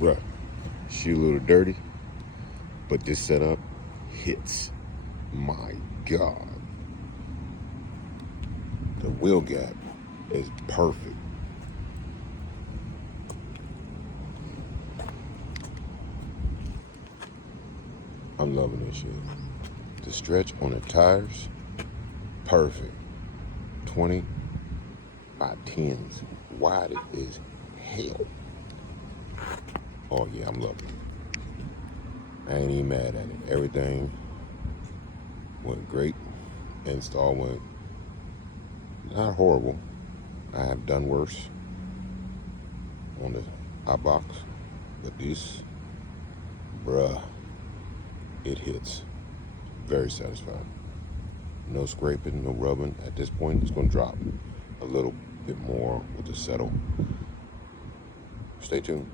Bruh, she a little dirty, but this setup hits. My God. The wheel gap is perfect. I'm loving this shit. The stretch on the tires, perfect. 20 by 10s, wide as hell. Oh yeah, I'm loving it. I ain't even mad at it. Everything went great. Install went not horrible. I have done worse on the Eibach, but this, bruh, it hits. Very satisfied. No scraping, no rubbing. At this point, it's gonna drop a little bit more with the settle. Stay tuned.